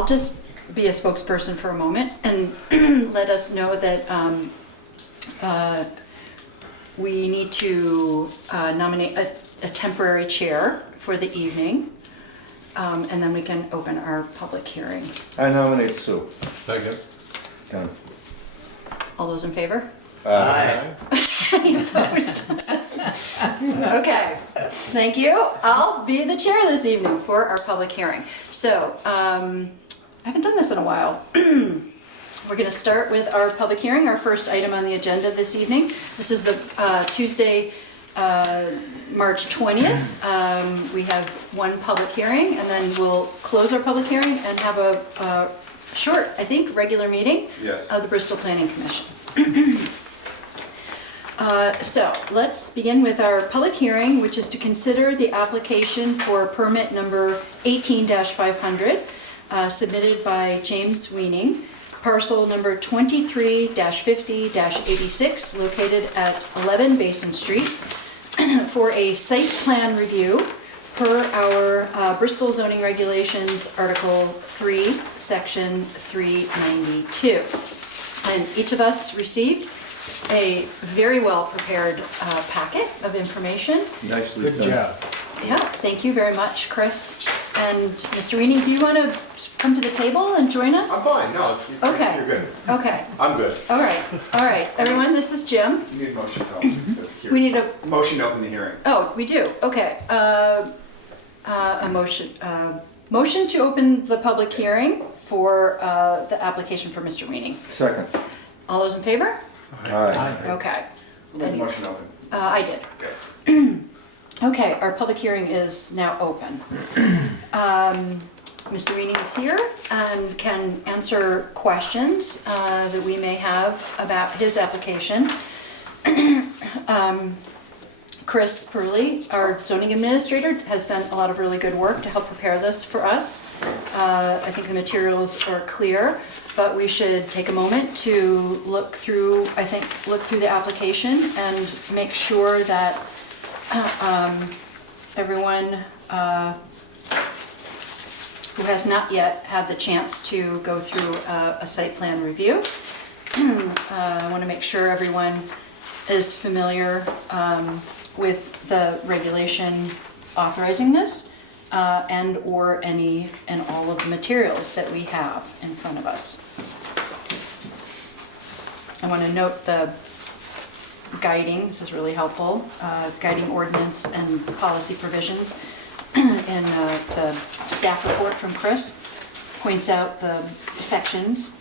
I'll just be a spokesperson for a moment and let us know that we need to nominate a temporary chair for the evening, and then we can open our public hearing. I nominate Sue. Second. Done. All those in favor? Aye. Any opposed? Okay, thank you. I'll be the chair this evening for our public hearing. So, I haven't done this in a while. We're going to start with our public hearing, our first item on the agenda this evening. This is the Tuesday, March 20th. We have one public hearing, and then we'll close our public hearing and have a short, I think, regular meeting of the Bristol Planning Commission. So let's begin with our public hearing, which is to consider the application for permit number 18-500 submitted by James Weening, parcel number 23-50-86, located at 11 Basin Street, for a site plan review per our Bristol zoning regulations, Article 3, Section 392. And each of us received a very well prepared packet of information. Nicely Good done. job. Yeah, thank you very much, Chris. And Mr. Weening, do you want to come to the table and join us? I'm fine, no, Okay. you're good. Okay, I'm good. all right, everyone, this is Jim. You need a motion to open the hearing. We need a, Motion to open the hearing. oh, we do, okay. A motion to open the public hearing for the application for Mr. Weening. Second. All those in favor? Aye. Okay. Who made the motion to open? I did. Okay. Okay, our public hearing is now open. Mr. Weening is here and can answer questions that we may have about his application. Chris Purley, our zoning administrator, has done a lot of really good work to help prepare this for us. I think the materials are clear, but we should take a moment to look through the application and make sure that everyone who has not yet had the chance to go through a site plan review. I want to make sure everyone is familiar with the regulation authorizing this and or any and all of the materials that we have in front of us. I want to note the guiding, this is really helpful, guiding ordinance and policy provisions in the staff report from Chris points out the sections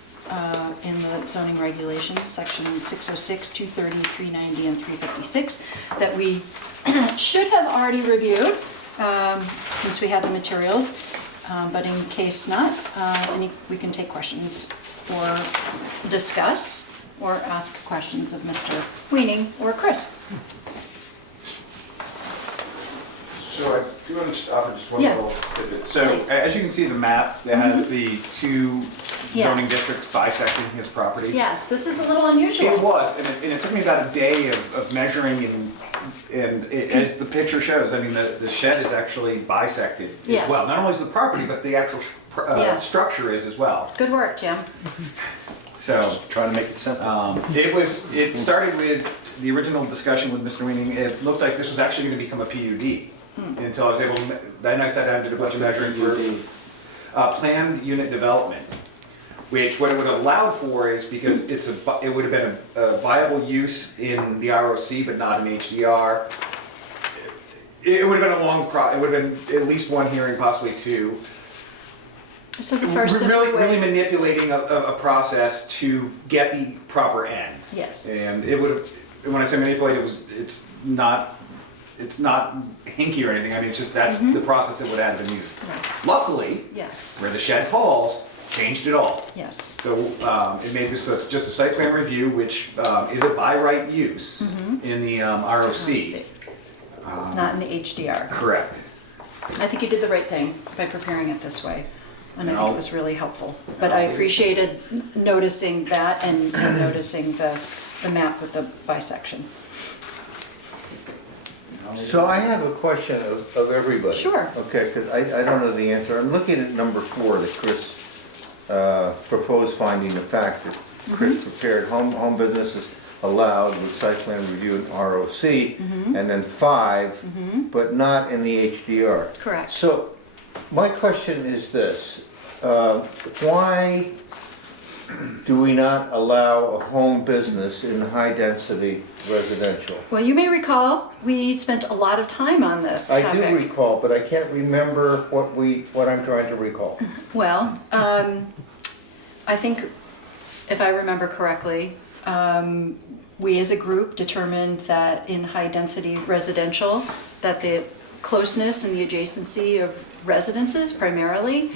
in the zoning regulations, section 606, 230, 390, and 356, that we should have already reviewed since we have the materials, but in case not, we can take questions or discuss or ask questions of Mr. Weening or Chris. So I do want to offer just one Yeah. little tidbit. So Please. as you can see the map that has the two Yes. zoning districts bisecting his property. Yes, this is a little unusual. It was, and it took me about a day of measuring as the picture shows, I mean, the shed is actually bisected Yes. as well. Not only is the property, but the actual Yes. structure is as well. Good work, Jim. So Just trying to make it simple. it started with the original discussion with Mr. Weening. It looked like this was actually going to become a PUD until I was able to, then I sat down and did a bunch of measuring for planned unit development. Which what it would have allowed for is because it would have been a viable use in the ROC but not in HDR. It would have been it would have been at least one hearing, possibly two. This is the first Really manipulating a process to get the proper end. Yes. And it would have, when I say manipulate, it's not hinky or anything. I mean, it's just that's the process that would have been used. Yes. Luckily, Yes. where the shed falls, changed it all. Yes. So it made this just a site plan review, which is a by right use in the ROC. Not in the HDR. Correct. I think you did the right thing by preparing it this way. And I think I'll- it was really helpful. But I appreciated noticing that and noticing the map with the bisection. So I have a question of everybody. Sure. Okay, because I don't know the answer. I'm looking at number 4 that Chris proposed finding of fact that Chris prepared, home businesses allowed with site plan review and ROC, and then 5, but not in the HDR. Correct. So, my question is this, why do we not allow a home business in high-density residential? Well, you may recall, we spent a lot of time on this I topic. do recall, but I can't remember what I'm trying to recall. Well, I think, if I remember correctly, we as a group determined that in high-density residential, that the closeness and the adjacency of residences primarily,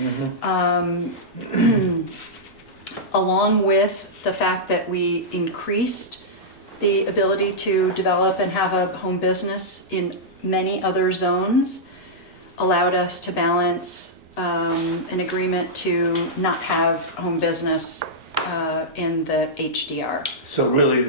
along with the fact that we increased the ability to develop and have a home business in many other zones, allowed us to balance an agreement to not have home business in the HDR. So really,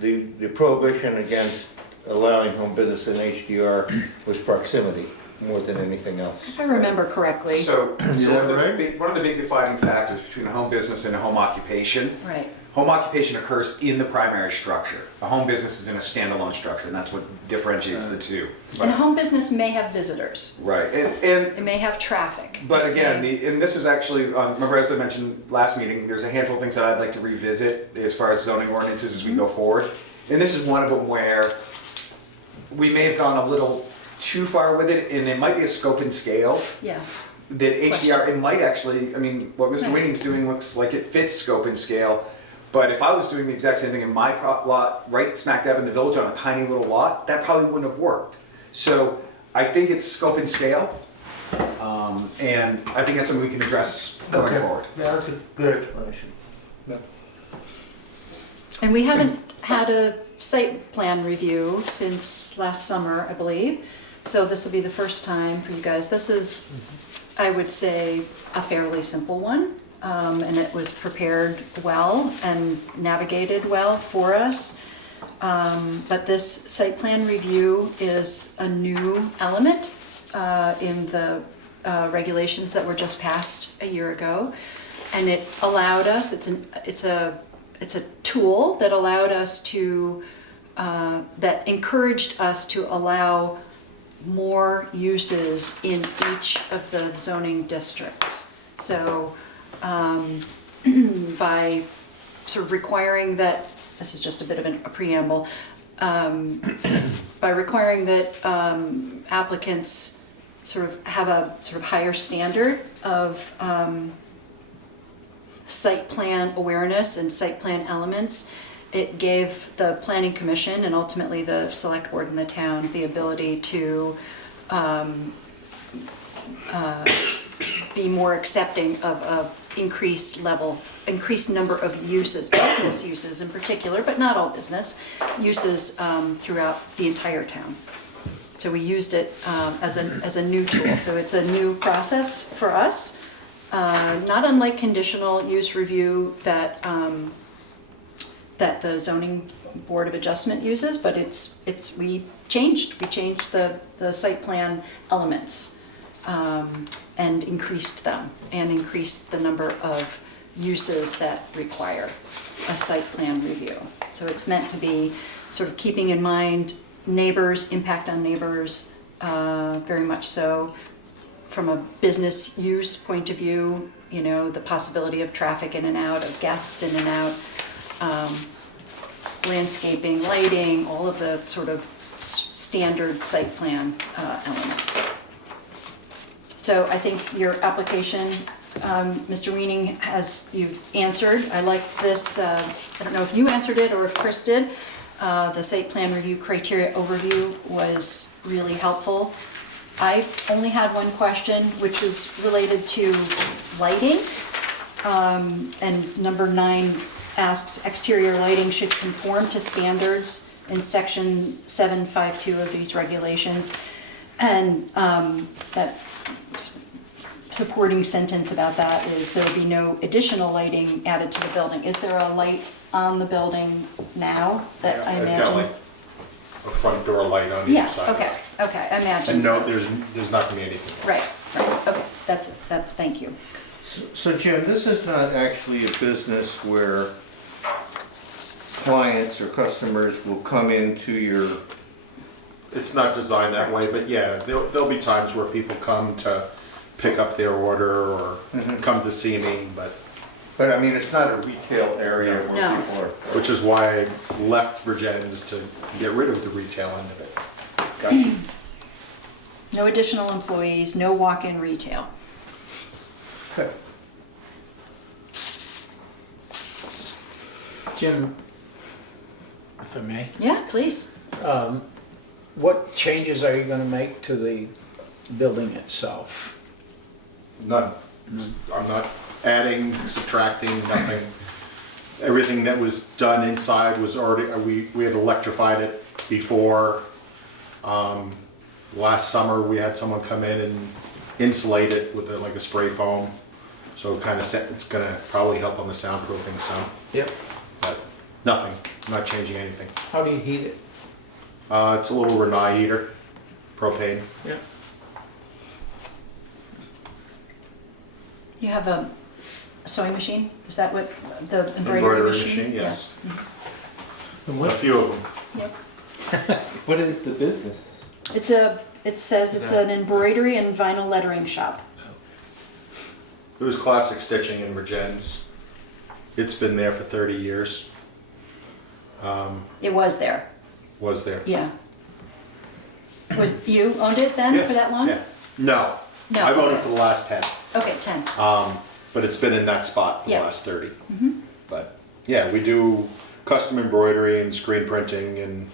the prohibition against allowing home business in HDR was proximity more than anything else. If I remember correctly. So, Is that right? one of the big defining factors between a home business and a home occupation, Right. home occupation occurs in the primary structure. A home business is in a standalone structure, and that's what differentiates the two. And a home business may have visitors. Right, It may have traffic. but again, It may- and this is actually, remember as I mentioned last meeting, there's a handful of things that I'd like to revisit as far as zoning ordinances as we go forward. And this is one of them where we may have gone a little too far with it, and it might be a scope and scale. Yeah, That HDR, it might actually, I mean, what Mr. Right. Winning's doing looks like it fits scope and scale. But if I was doing the exact same thing in my lot, right smack dab in the village on a tiny little lot, that probably wouldn't have worked. So I think it's scope and scale. And I think that's something we can address going forward. Yeah, that's a good explanation. and we haven't had a site plan review since last summer, I believe. So this will be the first time for you guys. This is, I would say, a fairly simple one. And it was prepared well and navigated well for us. But this site plan review is a new element in the regulations that were just passed a year ago. And it allowed us, it's a tool that allowed us to, that encouraged us to allow more uses in each of the zoning districts. So by sort of requiring that, this is just a bit of a preamble, by requiring that applicants sort of have a sort of higher standard of site plan awareness and site plan elements, it gave the planning commission and ultimately the select board in the town the ability to be more accepting of a increased number of uses, business uses in particular, but not all business uses throughout the entire town. So we used it as a new tool. So it's a new process for us, not unlike conditional use review that the zoning board of adjustment uses, but we changed the site plan elements. And increased them, and increased the number of uses that require a site plan review. So it's meant to be sort of keeping in mind neighbors, impact on neighbors, very much so. From a business use point of view, you know, the possibility of traffic in and out, of guests in and out, landscaping, lighting, all of the sort of standard site plan elements. So I think your application, Mr. Weening, you've answered. I like this, I don't know if you answered it or if Chris did. The site plan review criteria overview was really helpful. I only had one question, which was related to lighting. And number 9 asks, exterior lighting should conform to standards in section 752 of these regulations. And that supporting sentence about that is there will be no additional lighting added to the building. Is there a light on the building now that I imagine? I've got like a front door light on the Yes, inside. okay, I imagine And so. no, there's not gonna be anything else. Right, okay, thank you. So Jim, this is not actually a business where clients or customers will come into your, It's not designed that way, but yeah, there'll be times where people come to pick up their order or come to see me, but I mean, it's not a retail area where No. people are. which is why I left Virgin's to get rid of the retail end of it. Gotcha. No additional employees, no walk-in retail. Okay. Jim, if I may, Yeah, please. what changes are you gonna make to the building itself? None. I'm not adding, subtracting, nothing. Everything that was done inside was already, we had electrified it before. Last summer, we had someone come in and insulate it with like a spray foam. So kind of it's gonna probably help on the soundproofing some, Yep. but nothing, not changing anything. How do you heat it? It's a little Renai heater, propane. Yep. You have a sewing machine? Is that what, the embroidery machine? Yes. And A what, few of them. Yeah. Yep. what is the business? It says it's an embroidery and vinyl lettering shop. It was classic stitching in Virgin's. It's been there for 30 years. It was there, Was there. yeah. Was, you owned it then Yeah, for that long? Yeah. No. No, I've owned it okay. for the last 10. Okay, 10. But it's been in that spot for the Yeah. last 30. But yeah, we do custom embroidery and screen printing and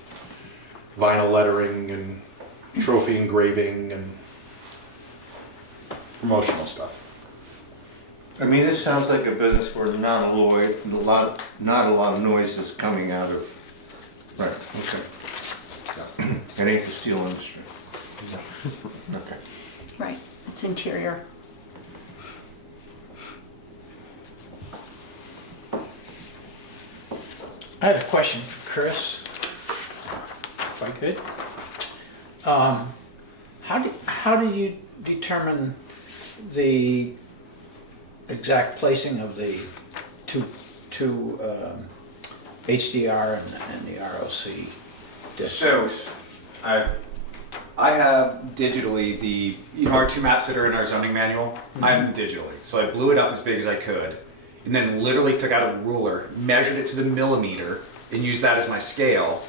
vinyl lettering and trophy engraving and promotional stuff. I mean, this sounds like a business where not a lot of noise is coming out of, right, okay. It ain't the steel industry. Okay. Right, it's interior. I had a question for Chris, if I could. How do you determine the exact placing of the two HDR and the ROC So, districts? I have digitally our two maps that are in our zoning manual, I have them digitally. So I blew it up as big as I could, and then literally took out a ruler, measured it to the millimeter, and used that as my scale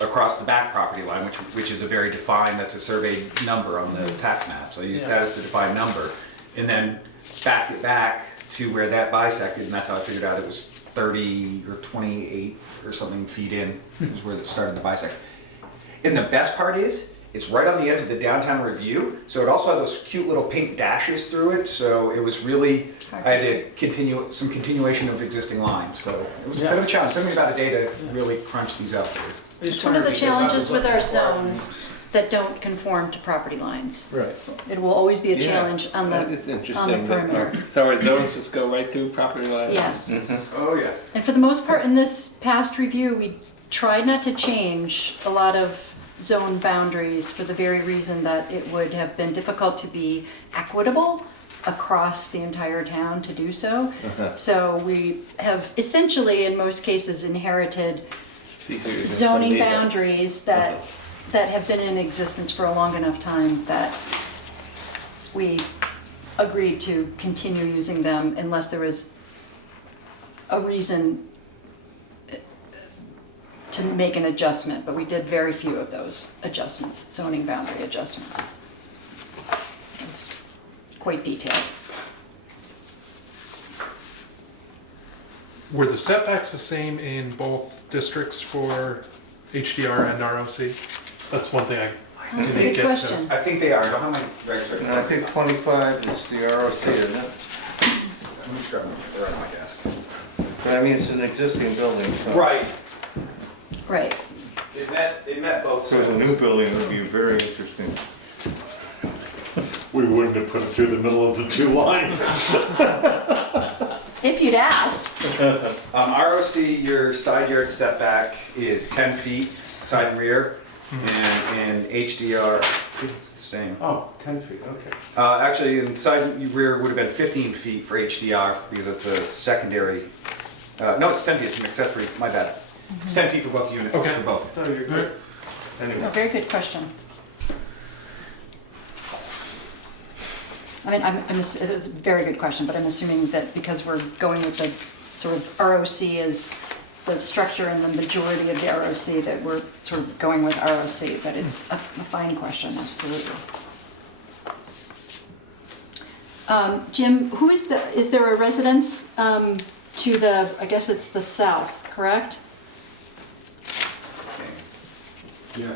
across the back property line, which is a very defined, that's a surveyed number on the tax map. So I used that as the defined number, and then backed it back to where that bisected, and that's how I figured out it was 30 or 28 or something feet in, is where it started to bisect. And the best part is, it's right on the edge of the downtown review, so it also had those cute little pink dashes through it, so it was really, Hard I had to to continuation of existing lines, so it was a bit of a challenge. It took me about a day to really crunch these up. It's one of the challenges with our zones that don't conform to property lines. Right. It will always be a Yeah, challenge on That is the interesting. perimeter. So our zones just go right through property lines? Yes. Oh, yeah. And for the most part, in this past review, we tried not to change a lot of zone boundaries for the very reason that it would have been difficult to be equitable across the entire town to do so. So we have essentially, in most cases, inherited It's easier to just zoning leave it. boundaries that have been in existence for a long enough time that we agreed to continue using them unless there was a reason to make an adjustment, but we did very few of those adjustments, zoning boundary adjustments. It's quite detailed. Were the setbacks the same in both districts for HDR and ROC? That's one thing I That's a didn't good get question. I think they are. I don't have my register. And I think 25 is the ROC, isn't it? Let me just grab them. They're on my desk. But I mean, it's an existing building, so. Right. Right. They met both So a new building would be very interesting. We wouldn't have put it through the middle of the two lines. If you'd asked. ROC, your side yard setback is 10 feet, side and rear, and HDR, it's same. Oh, 10 feet, okay. Actually, inside rear would have been 15 feet for HDR because it's a secondary. No, it's 10 feet. It's an accessory. My bad. It's 10 feet for both units. Okay. For both. No, you're good. A Anyway, very good question. I mean, it is a very good question, but I'm assuming that because we're going with the sort of ROC as the structure and the majority of the ROC, that we're sort of going with ROC, but it's a fine question, absolutely. Jim, is there a residence to the, I guess it's the south, correct? yeah,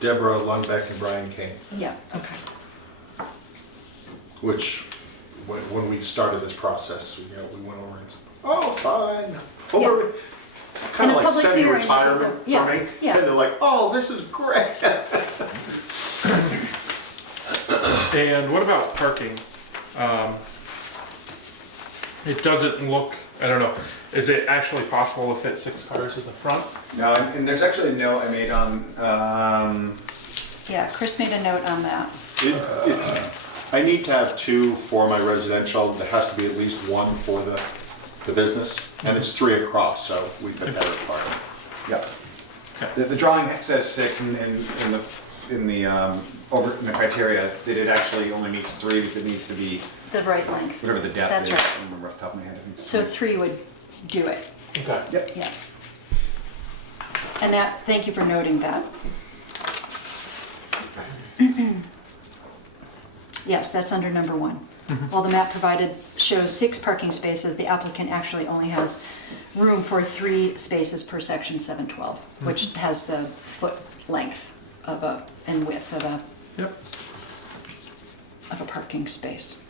Deborah Lundbeck and Brian Kane, Yeah, okay. which, when we started this process, we went over and said, oh, fine. Yeah. Kind In of a like public hearing, semi-retirement for yeah, me. yeah. And they're like, oh, this is great. And what about parking? It doesn't look, I don't know, is it actually possible to fit 6 cars in the front? No, and there's actually a note I made on. Yeah, Chris made a note on that. I need to have 2 for my residential. There has to be at least 1 for the business. And it's 3 across, so we fit that requirement. Yep. Okay. The drawing says 6 in the criteria that it actually only meets 3 because it needs to be The right length. whatever the depth That's is. right. I don't remember off the top of my head. I think it's So 3. 3 would do it, Okay. Yep. yeah. And that, thank you for noting that. Yes, that's under number 1. While the map provided shows 6 parking spaces, the applicant actually only has room for 3 spaces per section 712, which has the foot length and width Yep. of a parking space.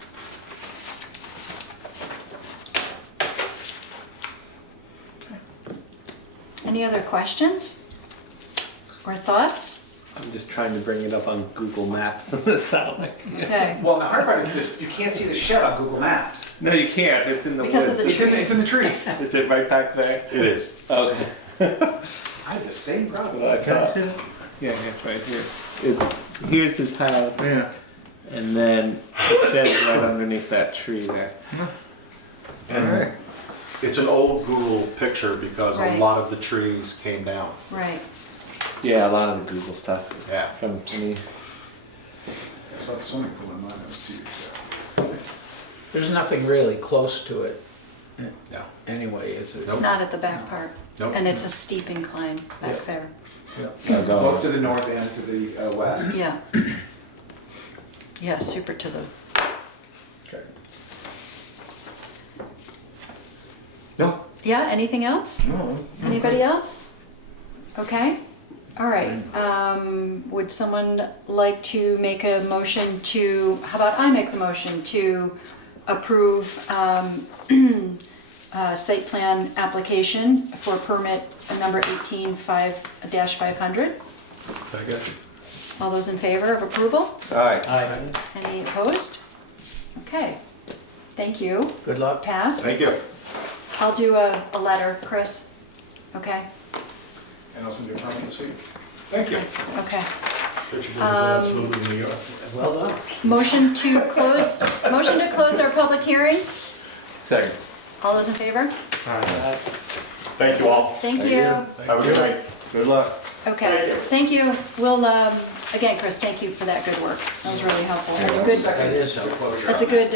Any other questions or thoughts? I'm just trying to bring it up on Google Maps in the south. Okay, Well, the hard part is that you can't see the shed on Google Maps. No, you can't. It's in the Because woods. of the It's in the trees. Is it right back there? It is. Okay. I had the same problem. That's what I thought. Yeah, it's right here. Here's his house. Yeah. And then the shed's right underneath that tree there. All right. It's an old Google picture because Right. a lot of the trees came down. right. Yeah, a lot of the Google stuff is Yeah. from me. That's what the swimming pool in mine was 2 years ago. There's nothing really close to it No. anyway, is there? Nope. Not at the back part. Nope. And it's a steep incline back Yeah. there. Yeah. Both to the north and to the west. Yeah. Yeah, super to the, Okay. No. yeah, anything else? No. Anybody else? Okay, all right. Would someone like to make a motion to, how about I make the motion to approve site plan application for permit number 18-500? Second. All those in favor of approval? All right. Aye. Any opposed? Okay, thank you. Good luck. Pass. Thank you. I'll do a letter, Chris. Okay, And I'll send you a permit this week. Thank you. okay. Richard, that's moving New York. Well done. Motion to close our public hearing? Second. All those in favor? Thank you all. Thank you. Have a good night. Good luck. Okay, thank you. We'll, again, Chris, thank you for that good work. That was really helpful. Good, That is helpful. that's a good,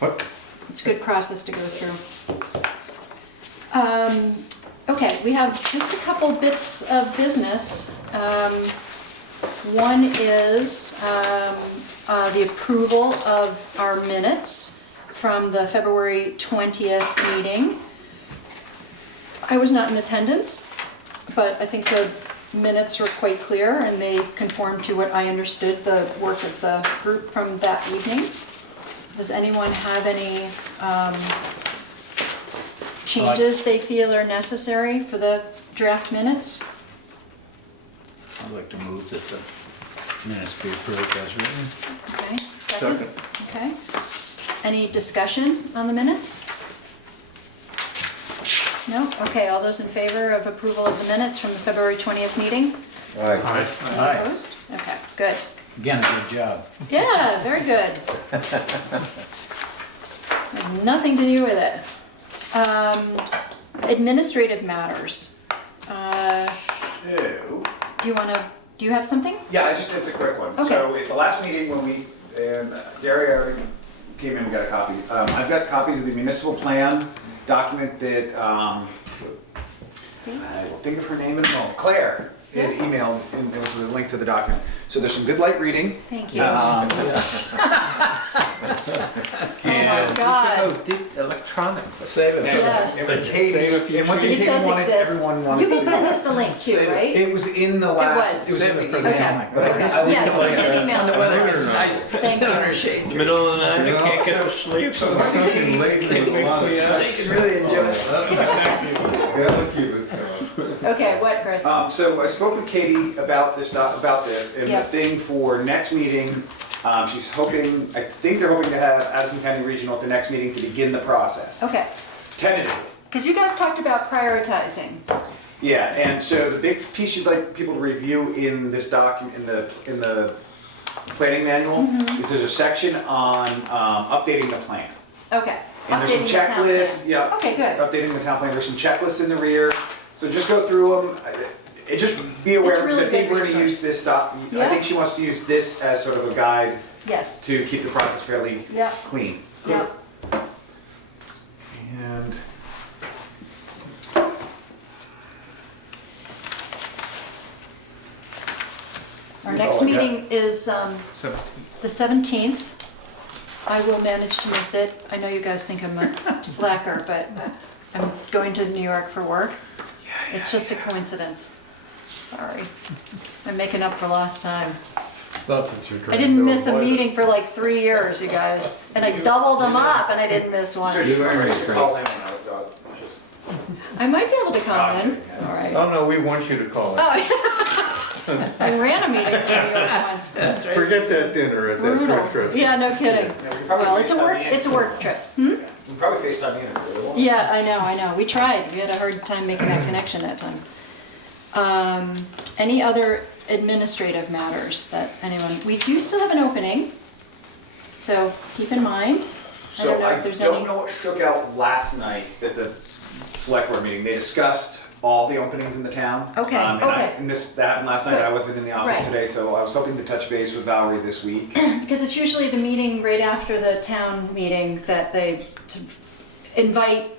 What? it's a good process to go through. Okay, we have just a couple bits of business. One is the approval of our minutes from the February 20th meeting. I was not in attendance, but I think the minutes were quite clear and they conform to what I understood the work of the group from that evening. Does anyone have any changes they feel are necessary for the draft minutes? I'd like to move that the minutes be approved as written. Okay, second? Okay. Any discussion on the minutes? No? Okay, all those in favor of approval of the minutes from the February 20th meeting? All right. Aye. Aye. Opposed? Okay. good. Again, a good job. Yeah, very good. Had nothing to do with it. Administrative matters. Do you have something? Yeah, it's a quick one. Okay. So at the last meeting when we, and Derry already came in and got a copy. I've got copies of the municipal plan document that, I will think of her name in a moment, Claire, had emailed, and there was a link to the document. So there's some good light reading. Thank you. And Oh, God. Oh, did electronic. Save it. Yes. And Katie, Save a few and one thing It Katie does wanted, exist. everyone wanted. You can to- send us the link too, right? It was in the last. was. It Save was it in for the the email. comic. But I- Okay. I will Yes, get you did email us. Weather gets nice. Thank you. Middle of the night, I can't get to sleep. So Something late for the lunch. Yeah. You can really enjoy it. That'll keep it going. Okay, what, Chris? So I spoke with Katie about this, and the Yep. thing for next meeting, she's hoping, I think they're hoping to have Addison County Regional at the next meeting to begin the process, Okay, tentatively. because you guys talked about prioritizing. Yeah, and so the big piece you'd like people to review in this document, in the planning manual, Mm-hmm. is there's a section on updating the plan. Okay. And there's some Updating the town checklists, plan. yeah. Okay, good. Updating the town plan, there's some checklists in the rear, so just go through them. Just be aware, It's because really I think good we're gonna use this I Yeah. think she wants to use this as sort of a guide Yes. to keep the process fairly Yeah. clean. Yeah. And Our That's next all I got. meeting is 17. the 17th. I will manage to miss it. I know you guys think I'm a slacker, but I'm going to New York for work. It's just a coincidence. Sorry. I'm making up for lost time. I didn't miss a meeting for like 3 years, you guys. And I doubled them up and I didn't miss so one. just remember to call in when I might be able to come in. All right. Oh, no, we want you to call it. Oh, I ran a meeting for New York once. That's right. Forget that dinner at that French Brutal. restaurant. Yeah, no kidding. Well, it's a work trip. Hmm? You can probably FaceTime me in a little while. Yeah, I know. We tried. We had a hard time making that connection that time. Any other administrative matters that anyone, we do still have an opening, so keep in mind. I don't So know I if there's don't any. know what shook out last night at the select board meeting. They discussed all the openings in the town. Okay, And okay. And this, that happened last night. Good. I wasn't in the office Right. today, so I was hoping to touch base with Valerie this week. Because it's usually the meeting right after the town meeting that they invite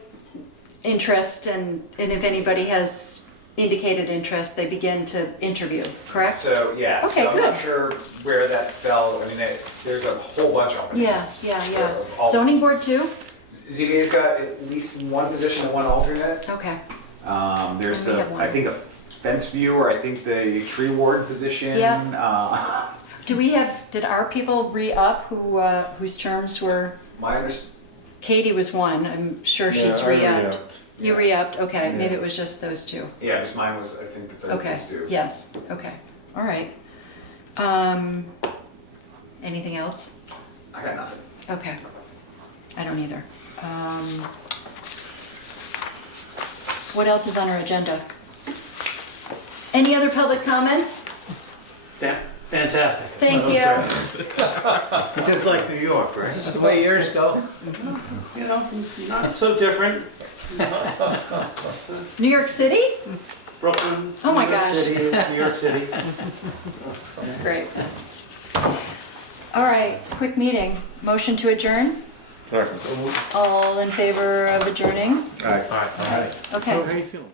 interest and if anybody has indicated interest, they begin to interview, correct? So, yeah, Okay, so I'm not good. sure where that fell. I mean, there's a whole bunch of openings. Yeah. All- Zoning board too? ZBA's got at least one position and one alternate. Okay. There's And we have one. I think a fence viewer, I think the tree warden position. Yeah. Did our people re-up whose terms were, My understanding. Katie was one, I'm sure she's Yeah, I re-upped. You Yeah. re-upped, okay, Yeah. maybe it was just those two. Yeah, because mine was, I think the third Okay, was due. yes, okay, all right. Anything else? I got nothing. Okay, I don't either. What else is on our agenda? Any other public comments? Fantastic. Thank you. Just like New York, right? Is this the way yours go? You know, not so different. New York City? Brooklyn. Oh my New York gosh. City, New York City. That's great. All right, quick meeting. Motion to adjourn? Second. All in favor of adjourning? All right. Okay. So how you feeling?